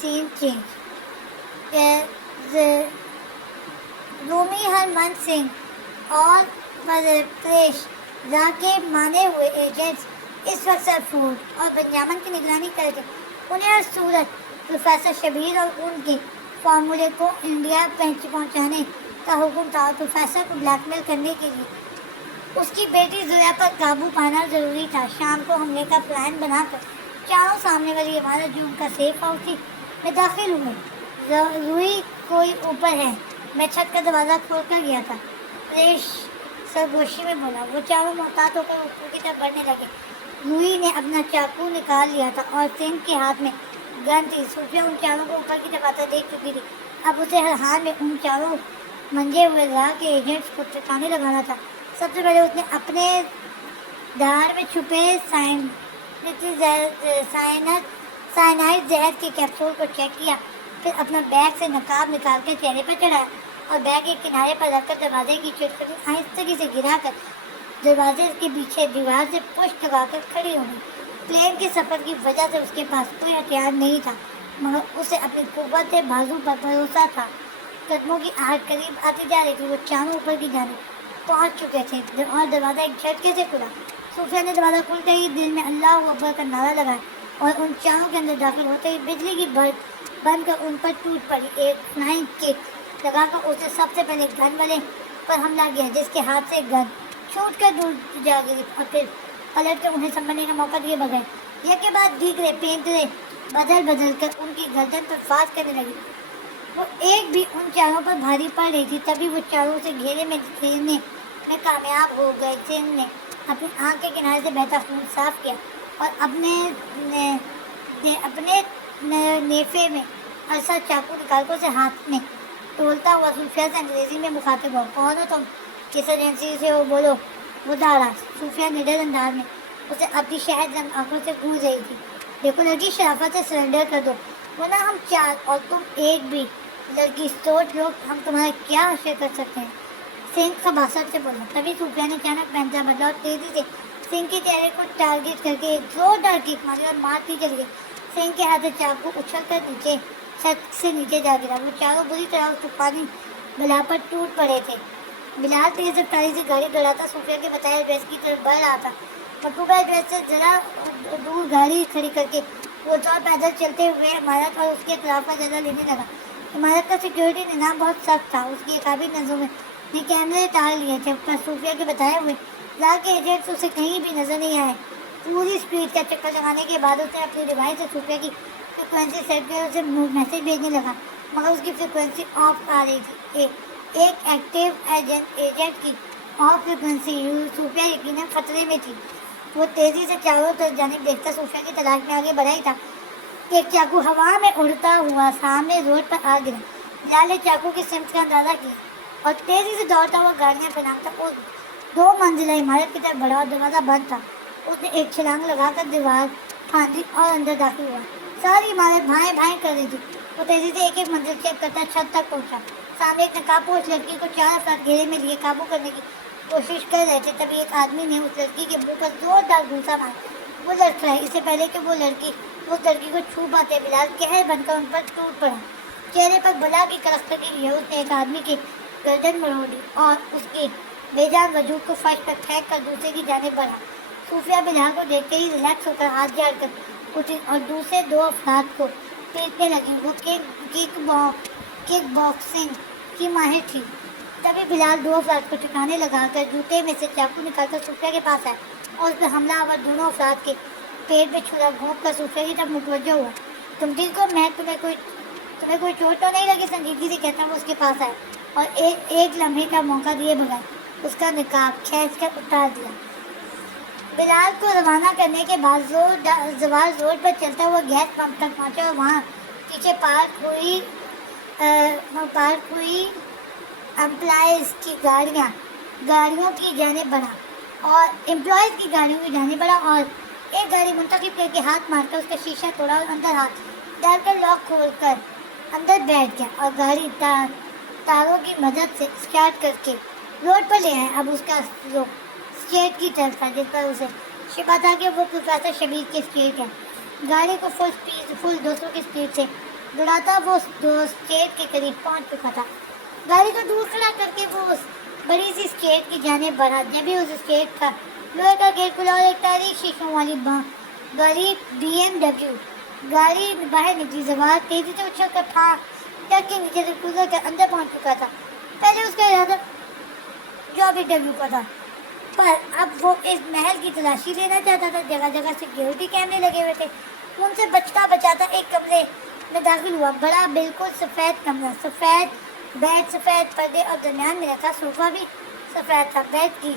سین چینج۔ رومی ہرمن سنگھ اور پریش راہ کے مانے ہوئے ایجنٹس اس وقت سرفورڈ اور بنجامن کی نگرانی کر کے انہیں ہر صورت پروفیسر شبیر اور ان کے فارمولے کو انڈیا پہنچانے کا حکم تھا اور پروفیسر کو بلیک میل کرنے کے لیے اس کی بیٹی زویا پر قابو پانا ضروری تھا۔ شام کو حملے کا پلان بنا کر چاروں سامنے والی عمارت جو ان کا سیف ہاؤس تھی میں داخل ہوئے۔ روئی کوئی اوپر ہے، میں چھت کا دروازہ کھول کر گیا تھا، پریش سرگوشی میں بولا۔ وہ چاروں محتاط ہو کر اوپر کی طرف بڑھنے لگے۔ روئی نے اپنا چاقو نکال لیا تھا اور سنگھ کے ہاتھ میں گن تھی۔ صوفیہ ان چاروں کو اوپر کی طرف آتا دیکھ چکی تھی۔ اب اسے ہر حال میں ان چاروں منجے ہوئے راہ کے ایجنٹس کو ٹھکانے لگانا تھا۔ سب سے پہلے اس نے اپنے دھاڑ میں چھپے سائنائڈ زہر کے کیپسول کو چیک کیا، پھر اپنا بیگ سے نقاب نکال کر چہرے پر چڑھایا اور بیگ ایک کنارے پر رکھ کر دروازے کی چٹکلی آہستگی سے گرا کر دروازے کے پیچھے دیوار سے پشت لگا کر کھڑی ہو گئی۔ پلین کے سفر کی وجہ سے اس کے پاس کوئی ہتھیار نہیں تھا، مگر اسے اپنی قوت بازو پر بھروسہ تھا۔ قدموں کی آہٹ قریب آتی جا رہی تھی۔ وہ چاروں اوپر کی جانب پہنچ چکے تھے اور دروازہ ایک جھٹکے سے کھلا۔ صوفیہ نے دروازہ کھلتے ہی دل میں اللہ اکبر کا نعرہ لگایا اور ان چاروں کے اندر داخل ہوتے ہی بجلی کی بلب بن کر ان پر ٹوٹ پڑی۔ ایک فلائنگ کک لگا کر اسے سب سے پہلے گن والے پر حملہ کیا، جس کے ہاتھ سے گن چھوٹ کر دور جا گئی اور پھر پلٹ کر انہیں سنبھلنے کا موقع دیے بغیر یک کے بعد دیگرے پینترے بدل کر ان کی گردن پر فاس کرنے لگی۔ وہ ایک بھی ان چاروں پر بھاری پڑ رہی تھی۔ تبھی وہ چاروں سے گھیرنے میں کامیاب ہو گئے۔ سنگھ نے اپنی آنکھ کے کنارے سے بہتا خون صاف کیا اور اپنے نیفے میں عرصہ چاقو نکال کر اسے ہاتھ میں ٹولتا ہوا صوفیہ سے انگریزی میں مخاطب ہوا، کون ہو تم، کس ایجنسی سے ہو، بولو۔ وہ داڑا صوفیہ نڈر انداز میں اسے اپنی شہد رنگ آنکھوں سے گونج رہی تھی۔ دیکھو لڑکی، شرافت سے سرنڈر کر دو، ورنہ ہم چار اور تم ایک بھی۔ لڑکی، سوچ لو ہم تمہارا کیا حشر کر سکتے ہیں، سنگھ خباثت سے بولا۔ تبھی صوفیہ نے اچانک پہنچا بدلا اور تیزی سے سنگھ کے چہرے کو ٹارگیٹ کر کے ایک زوردار کک ماری اور مارتی چلی گئی۔ سنگھ کے ہاتھ سے چاقو اچھل کر نیچے چھت سے نیچے جا گرا۔ وہ چاروں بری طرح اس طوفانی بلا پر ٹوٹ پڑے تھے۔ بلال تیز رفتاری سے گاڑی دوڑاتا صوفیہ کے بتایا ایڈریس کی طرف بڑھ رہا تھا۔ مطلوبہ ایڈریس سے ذرا دور گاڑی کھڑی کر کے وہ چور پیدل چلتے ہوئے عمارت اور اس کے اطراف کا جائزہ لینے لگا۔ عمارت کا سیکیورٹی نظام بہت سخت تھا۔ اس کی قابل نظروں نے کیمرے ڈال لیے تھے، پر صوفیہ کے بتائے ہوئے لا کے ایجنٹس اسے کہیں بھی نظر نہیں آئے۔ پوری اسٹریٹ کا چکر لگانے کے بعد اس نے اپنی ڈیوائس سے صوفیہ کی فریکوینسی سیٹ کر اسے میسج بھیجنے لگا، مگر اس کی فریکوینسی آف آ رہی تھی۔ ایک ایکٹیو ایجنٹ کی آف فریکوینسی، صوفیہ یقیناً خطرے میں تھی۔ وہ تیزی سے چاروں طرف جانب دیکھتا صوفیہ کی تلاش میں آگے بڑھا ہی تھا کہ ایک چاقو ہوا میں اڑتا ہوا سامنے روڈ پر آ گرا۔ بلال نے چاقو کی سمت کا اندازہ کیا اور تیزی سے دوڑتا ہوا گاڑیاں پھینکتا اس 2 منزلہ عمارت کی طرف بڑھا اور دروازہ بند تھا۔ اس نے ایک چھلانگ لگا کر دیوار پھاندی اور اندر داخل ہوا۔ ساری عمارت بھائیں بھائیں کر رہی تھی۔ وہ تیزی سے ایک ایک منزل چیک کرتا چھت تک پہنچا۔ سامنے ایک نقاب پوش لڑکی کو 4 افراد گھیرے میں لیے قابو کرنے کی کوشش کر رہے تھے۔ تبھی ایک آدمی نے اس لڑکی کے منہ پر زوردار گھونسا مارا۔ وہ لڑکھڑائی۔ اس سے پہلے کہ وہ اس لڑکی کو چھو پاتے، بلال قہر بن کر ان پر ٹوٹ پڑا۔ چہرے پر بلا کی کرختگی کے لیے اس نے ایک آدمی کی گردن مروڑ دی اور اس کی بے جان وجود کو فرش پر پھینک کر دوسرے کی جانب بڑھا۔ صوفیہ بلال کو دیکھتے ہی ریلیکس ہو کر ہاتھ جھاڑ کر اٹھی اور دوسرے 2 افراد کو پیٹنے لگی۔ وہ کک باکسنگ کی ماہر تھی۔ تبھی بلال 2 افراد کو ٹھکانے لگا کر جوتے میں سے چاقو نکال کر صوفیہ کے پاس آیا اور اس پر حملہ آور دونوں افراد کے پیٹ میں چھرا گھونپ کر صوفیہ کی طرف متوجہ ہوا۔ تم ٹھیک ہو؟ میں تمہیں کوئی چوٹ تو نہیں لگی؟ سنجیدگی سے کہتا وہ اس کے پاس آیا اور ایک لمحے کا موقع دیے بغیر اس کا نقاب کھینچ کر اتار دیا۔ بلال کو روانہ کرنے کے بعد زوال روڈ پر چلتا ہوا گیس پمپ تک پہنچا اور وہاں پیچھے پارک ہوئی امپلائیز کی گاڑیوں کی جانب بڑھا اور ایک گاڑی منتخب کر کے ہاتھ مار کر اس کا شیشہ توڑا اور اندر ہاتھ ڈال کر لاک کھول کر اندر بیٹھ گیا اور گاڑی تاروں کی مدد سے اسٹارٹ کر کے روڈ پر لے آیا۔ اب اس کا رخ اسٹیٹ کی طرف تھا جس پر اسے شبہ تھا کہ وہ پروفیسر شبیر کی اسٹیٹ ہے۔ گاڑی کو فل 200 کی اسپیڈ سے دوڑاتا وہ اسٹیٹ کے قریب پہنچ چکا تھا۔ گاڑی کو دور کھڑا کر کے وہ اس بڑی سی اسٹیٹ کی جانب بڑھا۔ جبھی اس اسٹیٹ کا لوہے کا گیٹ کھلا اور ایک تاریخ شیشوں والی گاڑی BMW گاڑی باہر نکلی۔ زوال تیزی سے اچھل کر ٹرک کے نیچے سے گزر کر اندر پہنچ چکا تھا۔ پہلے اس کا ارادہ BMW کا تھا، پر اب وہ اس محل کی تلاشی لینا چاہتا تھا۔ جگہ جگہ سیکیورٹی کیمرے لگے ہوئے تھے۔ ان سے بچتا بچاتا ایک کمرے میں داخل ہوا۔ بڑا بالکل سفید کمرہ، سفید بیڈ، سفید پردے اور درمیان میں رکھا صوفہ بھی سفید تھا۔ بیڈ کی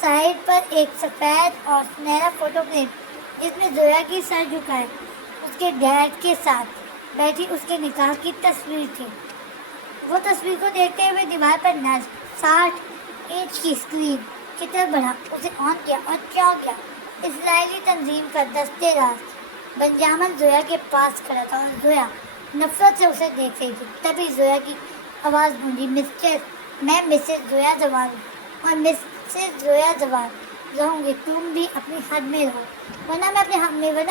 سائڈ پر ایک سفید اور سنہرا فوٹو فریم جس میں زویا کی سر جھکائے اس کے ڈیڈ کے ساتھ بیٹھی اس کے نکاح کی تصویر تھی۔ وہ تصویر کو دیکھتے ہوئے دیوار پر نصب 60 انچ کی اسکرین کی طرف بڑھا، اسے آن کیا اور چونک گیا۔ اسرائیلی تنظیم کا دستے راست بنجامن زویا کے پاس کھڑا تھا اور زویا نفرت سے اسے دیکھ رہی تھی۔ تبھی زویا کی آواز گونجی، میں مسز زویا زوال ہوں اور مسز زویا زوال رہوں گی۔ تم بھی اپنی حد میں رہو، ورنہ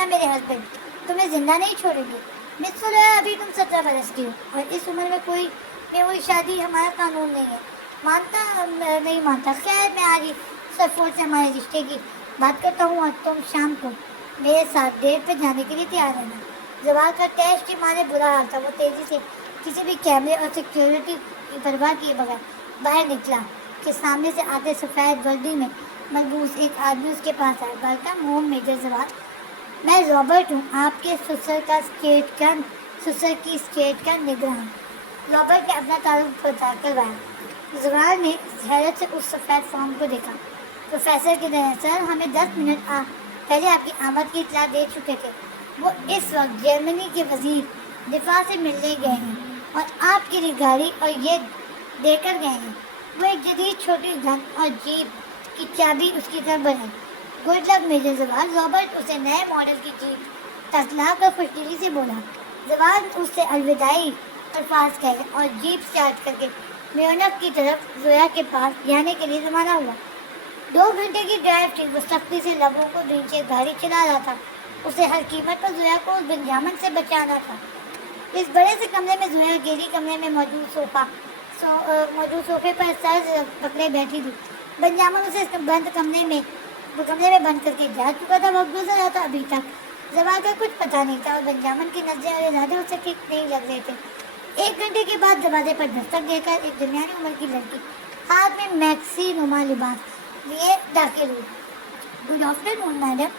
میرے ہسبینڈ تمہیں زندہ نہیں چھوڑیں گے۔ مسز زویا، ابھی تم 17 برس کی ہو اور اس عمر میں کوئی شادی ہمارا قانون نہیں ہے، نہیں مانتا۔ خیر، میں آج ہی سرفور سے ہمارے رشتے کی بات کرتا ہوں اور تم شام کو میرے ساتھ ڈیٹ پہ جانے کے لیے تیار رہنا۔ زوال کا ٹیسٹ کے مانے برا حال تھا۔ وہ تیزی سے کسی بھی کیمرے اور سیکیورٹی کی پرواہ کیے بغیر باہر نکلا کہ سامنے سے آتے سفید وردی میں ملبوس ایک آدمی اس کے پاس آیا۔ ویلکم ہوم میجر زوال، میں رابرٹ ہوں، آپ کے سسر کی اسٹیٹ کا نگران۔ رابرٹ نے اپنا تعارف کروایا۔ زوال نے حیرت سے اس سفید فارم کو دیکھا۔ پروفیسر کے طرح، سر، ہمیں 10 منٹ پہلے آپ کی آمد کی اطلاع دے چکے تھے۔ وہ اس وقت جرمنی کے وزیر دفاع سے ملنے گئے ہیں اور آپ کی گاڑی اور یہ دے کر گئے ہیں۔ وہ ایک جدید چھوٹی گن اور جیپ کی چابی اس کی طرف بڑھائی۔ گڈ لک میجر زوال، رابرٹ اسے نئے ماڈل کی جیپ تسلا کر خوش دلی سے بولا۔ زوال اس سے الوداعی الفاظ کہے اور جیپ اسٹارٹ کر کے میونک کی طرف زویا کے پاس جانے کے لیے روانہ ہوا۔ 2 گھنٹے کی ڈرائیو تھی، وہ سختی سے لبوں کو نیچے گاڑی چلا رہا تھا۔ اسے ہر قیمت پر زویا کو اس بنجامن سے بچانا تھا۔ اس بڑے سے کمرے میں زویا گیری کمرے میں موجود صوفے پر سر پکڑے بیٹھی تھی۔ بنجامن اسے اس بند کمرے میں بند کر کے جا چکا تھا۔ وقت گزر رہا تھا، ابھی تک زوال کا کچھ پتہ نہیں تھا اور بنجامن کی نظریں اور ارادے اسے ٹھیک نہیں لگ رہے تھے۔ 1 گھنٹے کے بعد دروازے پر دستک دے کر ایک درمیانی عمر کی لڑکی ہاتھ میں میکسی نما لباس لیے داخل ہوئی۔ گڈ آفٹر نون میڈم،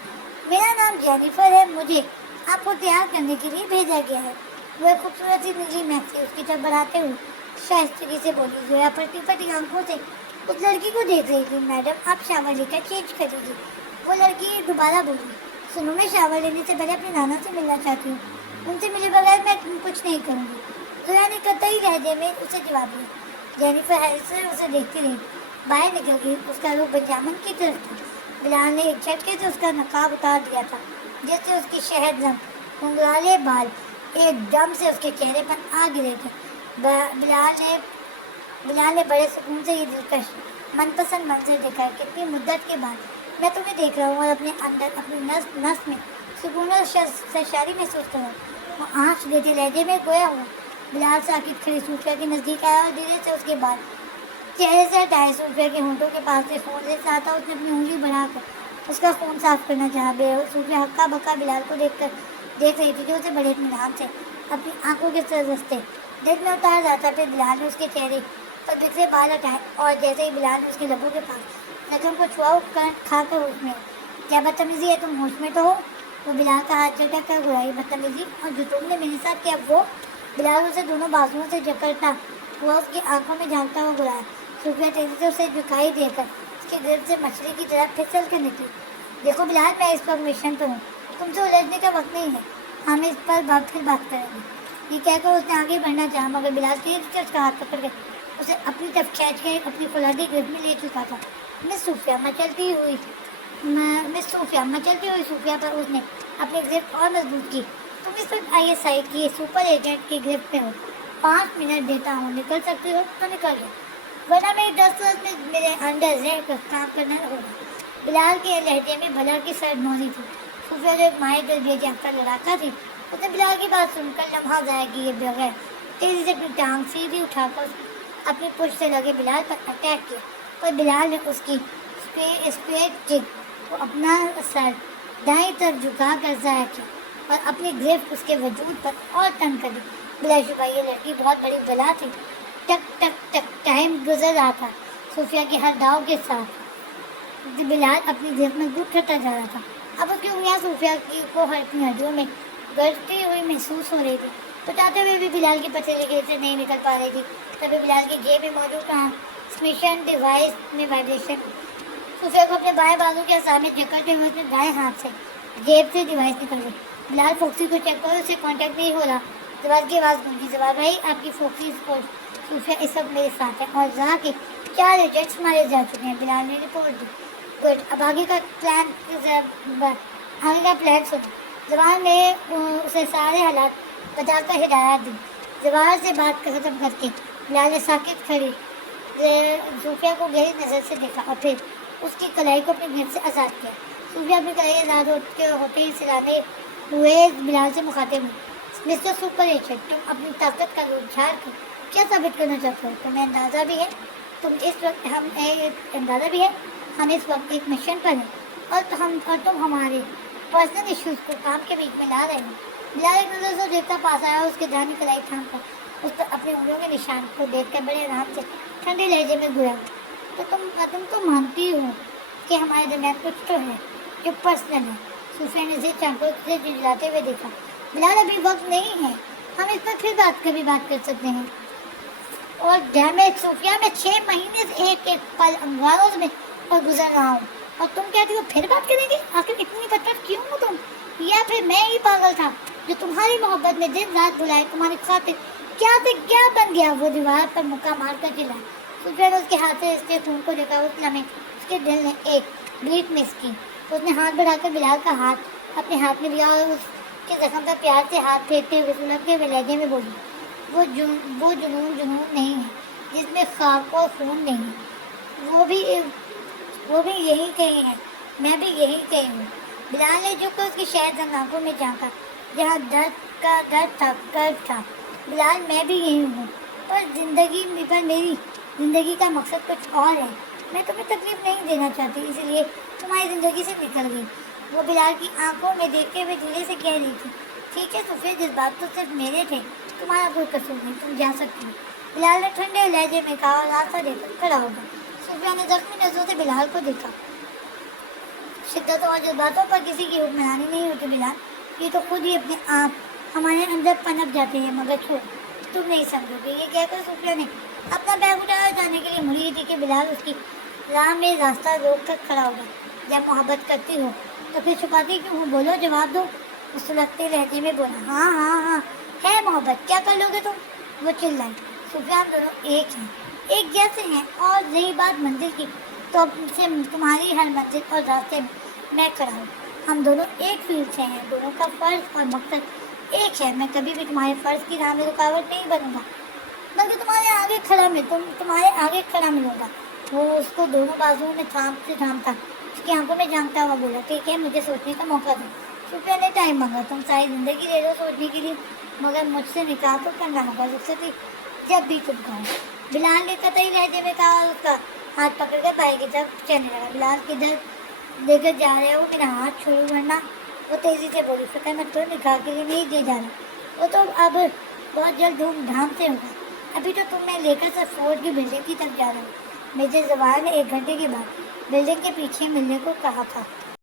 میرا نام جینیفر ہے، مجھے آپ کو تیار کرنے کے لیے بھیجا گیا ہے۔ وہ ایک خوبصورت سی نیلی میکسی اس کی طرف بڑھاتے ہوئے شائستگی سے بولی۔ زویا پھٹی پھٹی آنکھوں سے اس لڑکی کو دیکھ رہی تھی۔ میڈم آپ شاور لے کر چینج کر لیجیے، وہ لڑکی دوبارہ بولی۔ سنو، میں شاور لینے سے پہلے اپنے نانا سے ملنا چاہتی ہوں، ان سے ملے بغیر میں کچھ نہیں کروں گی، زویا نے قطعی لہجے میں اسے جواب دیا۔ جینیفر حیرت سے اسے دیکھتی رہی، باہر نکل گئی۔ اس کا رخ بنجامن کی طرف تھا۔ بلال نے ایک جھٹکے سے اس کا نقاب اتار دیا تھا، جس سے اس کی شہد رنگ گھنگھرالے بال ایک دم سے اس کے چہرے پر آ گرے تھے۔ بلال نے بڑے سکون سے یہ دلکش من پسند منظر دیکھا۔ کتنی مدت کے بعد میں تمہیں دیکھ رہا ہوں اور اپنے اندر اپنی نس میں سکون اور سرشاری محسوس کر رہا ہوں۔ وہ آنچ دیتے لہجے میں گویا ہوا۔ بلال ساکت کھڑی صوفیہ کے نزدیک آیا اور دھیرے سے اس کے بعد چہرے سے ہٹائے۔ صوفیہ کے ہونٹوں کے پاس سے خون سے آتا، اس نے اپنی انگلی بڑھا کر اس کا خون صاف کرنا چاہا۔ صوفیہ ہکا بکا بلال کو دیکھ رہی تھی، جو اسے بڑے اطمینان سے اپنی آنکھوں کے رستے دل میں اتار رہا تھا۔ پھر بلال نے اس کے چہرے پر بکھرے بال ہٹائے اور جیسے ہی بلال نے اس کے لبوں کے پاس نظم کو چھوا، کھا کر ہوش میں۔ کیا بدتمیزی ہے، تم ہوش میں تو ہو؟ وہ بلال کا ہاتھ جھٹک کر گھرائی۔ بدتمیزی؟ اور جو تم نے میرے ساتھ کیا وہ؟ بلال اسے دونوں بازوؤں سے جکڑتا ہوا اس کی آنکھوں میں جھانکتا ہوا گھرایا۔ صوفیہ تیزی سے اسے جھکائی دے کر اس کی گرفت سے مچھلی کی طرح پھسل کر نکلی۔ دیکھو بلال، میں اس وقت مشن پر ہوں، تم سے الجھنے کا وقت نہیں ہے، ہم اس پر پھر بات کریں گے۔ یہ کہہ کر اس نے آگے بڑھنا چاہا، مگر بلال تیزی سے اس کا ہاتھ پکڑ کے اسے اپنی طرف کھینچ کے اپنی فولادی گرفت میں لے چکا تھا۔ مس صوفیہ مچلتی ہوئی صوفیہ پر اس نے اپنی گرفت اور مضبوط کی۔ تم اس وقت ISI کی سپر ایجنٹ کی گرفت میں ہو، 5 منٹ دیتا ہوں، نکل سکتے ہو تو نکل جاؤ، ورنہ میری دسترس میں میرے انڈر رہ کر کام کرنا ہوگا۔ بلال کے لہجے میں بلا کی سرد نوزی تھی۔ صوفیہ جو ایک ماہر تربیت یافتہ لڑاکا تھی، اس نے بلال کی بات سن کر لمحہ ضائع کیے بغیر تیزی سے اپنی ٹانگ سیدھی اٹھا کر اپنی پشت سے لگے بلال پر اٹیک کیا، پر بلال نے اس کی اسپیڈ کک کو اپنا سر دائیں طرف جھکا کر ضائع کیا اور اپنی گرفت اس کے وجود پر اور تنگ کر دی۔ بلا شبہ یہ لڑکی بہت بڑی بلا تھی۔ ٹک ٹک ٹک ٹائم گزر رہا تھا صوفیہ کے ہر داؤ کے ساتھ۔ بلال اپنی گرفت میں گٹ کرتا جا رہا تھا۔ اب اس کی انگلیاں صوفیہ کو اپنی ہڈیوں میں گرتی ہوئی محسوس ہو رہی تھی۔ بتاتے ہوئے بھی بلال کی پتلی گرفت سے نہیں نکل پا رہی تھی۔ تبھی بلال کی جیب میں موجود ٹرانسمیشن ڈیوائس میں وائبریشن۔ صوفیہ کو اپنے بائیں بازو کے سامنے جکڑتے ہوئے اپنے دائیں ہاتھ سے جیب سے ڈیوائس نکل گئی۔ بلال فوکسی کو چیک کرو، اسے کانٹیکٹ نہیں ہو رہا۔ زوال کی آواز گونجی۔ زوال بھائی، آپ کی فوکسی سپورٹ صوفیہ اس وقت میرے ساتھ ہے اور زہا کے 4 ایجنٹس مارے جا چکے ہیں، بلال نے رپورٹ دی۔ گڈ، اب آگے کا پلان سنو۔ زوال نے اسے سارے حالات بتا کر ہدایات دی۔ زوال سے بات ختم کر کے بلال نے ساکت کھڑی صوفیہ کو گہری نظر سے دیکھا اور پھر اس کی کلائی کو اپنی گرفت سے آزاد کیا۔ صوفیہ اپنی کلائی آزاد ہوتے ہی سرانے ہوئے بلال سے مخاطب ہوئی۔ مسٹر سپر ایجنٹ، تم اپنی طاقت کا روپ جھاڑ کر کیا ثابت کرنا چاہتے ہو؟ تمہیں اندازہ بھی ہے ہم اس وقت ایک مشن پر ہیں اور تم ہمارے پرسنل ایشوز کو کام کے بیچ میں لا رہے ہو۔ بلال ایک نظر سے دیکھتا پاس آیا اور اس کے دانی کلائی تھام کر اس پر اپنی انگلیوں کے نشان کو دیکھ کر بڑے آرام سے ٹھنڈے لہجے میں گویا، تو تم تو مانتی ہو کہ ہمارے درمیان کچھ تو ہے جو پرسنل ہے۔ صوفیہ نے اسے چانکوں سے جھنجھلاتے ہوئے دیکھا۔ بلال، ابھی وقت نہیں ہے، ہم اس پر پھر کبھی بات کر سکتے ہیں۔ اور ڈیمیج صوفیہ، میں 6 مہینے سے ایک پل انگاروں میں اور گزر رہا ہوں اور تم کہتی ہو پھر بات کریں گے؟ آخر اتنی بدتر کیوں ہو تم؟ یا پھر میں ہی پاگل تھا جو تمہاری محبت میں دن رات بلائے تمہاری خاطر کیا سے کیا بن گیا. وہ دیوار پر مکہ مار کر چلا. سفیان نے اس کے ہاتھ سے اس کے خون کو دیکھا. اس لمحے اس کے دل نے ایک بیٹ مس کی. اس نے ہاتھ بڑھا کر بلال کا ہاتھ اپنے ہاتھ میں لیا اور اس کے زخم پر پیار سے ہاتھ پھیرتے ہوئے سلگتے ہوئے لہجے میں بولی, وہ جنون نہیں ہے جس میں خاک اور خون نہیں ہے. وہ بھی یہی کہیں ہے, میں بھی یہی کہیں ہوں. بلال نے جھک کر اس کی شہد آنکھوں میں جھانکا جہاں درد تھا. بلال, میں بھی یہی ہوں, پر میری زندگی کا مقصد کچھ اور ہے. میں تمہیں تکلیف نہیں دینا چاہتی, اسی لیے تمہاری زندگی سے نکل گئی. وہ بلال کی آنکھوں میں دیکھتے ہوئے دھیرے سے کہہ رہی تھی, ٹھیک ہے سفیان, جذبات تو صرف میرے تھے, تمہارا کوئی قصور نہیں, تم جا سکتی ہو. بلال نے ٹھنڈے لہجے میں کہا اور راستہ دے کر کھڑا ہو گیا. سفیان نے زخمی نظروں سے بلال کو دیکھا. شدتوں اور جذباتوں پر کسی کی حکمرانی نہیں ہوتی بلال, یہ تو خود ہی اپنے آپ ہمارے اندر پنپ جاتے ہیں, مگر چھوڑ, تم نہیں سمجھو گے. یہ کہہ کر سفیان نے اپنا بیگ اٹھایا جانے کے لیے مڑی تھی کہ بلال اس کی راہ میں راستہ روک کر کھڑا ہو گیا. جب محبت کرتی ہو تو پھر چھپاتی کیوں ہو, بولو, جواب دو. اس سلگتے لہجے میں بولا, ہاں ہے محبت, کیا کر لو گے تم. وہ چلائی. سفیان, دونوں ایک ہیں, ایک جیسے ہیں, اور رہی بات منزل کی تو تمہاری ہر منزل اور راستے میں کھڑا ہوں. ہم دونوں ایک فیلڈ سے ہیں, دونوں کا فرض اور مقصد ایک ہے. میں کبھی بھی تمہارے فرض کی راہ میں رکاوٹ نہیں بنوں گا, بلکہ تمہارے آگے کھڑا ملوں گا. وہ اس کو دونوں بازوؤں میں تھامتا, اس کی آنکھوں میں جھانکتا ہوا بولا, ٹھیک ہے, مجھے سوچنے کا موقع دو. سفیان نے ٹائم مانگا. تم ساری زندگی دے دو سوچنے کے لیے, مگر مجھ سے نکاح تو کرنا ہوگا رخصتی جب بھی تم کہو. بلال نے قطعی لہجے میں کہا اور اس کا ہاتھ پکڑ کر بائی کی طرف چلنے لگا. بلال کدھر لے کر جا رہے ہو, میرا ہاتھ چھوڑو ورنہ. وہ تیزی سے بولی, فتح میں تو نکاح کے لیے نہیں دے جا رہا, وہ تو اب بہت جلد دھوم دھام سے ہوگا. ابھی تو تم میں لے کر سب فورٹ کی بلڈنگ کی طرف جا رہے ہو. میجر زوال نے 1 گھنٹے کے بعد بلڈنگ کے پیچھے ملنے کو کہا تھا.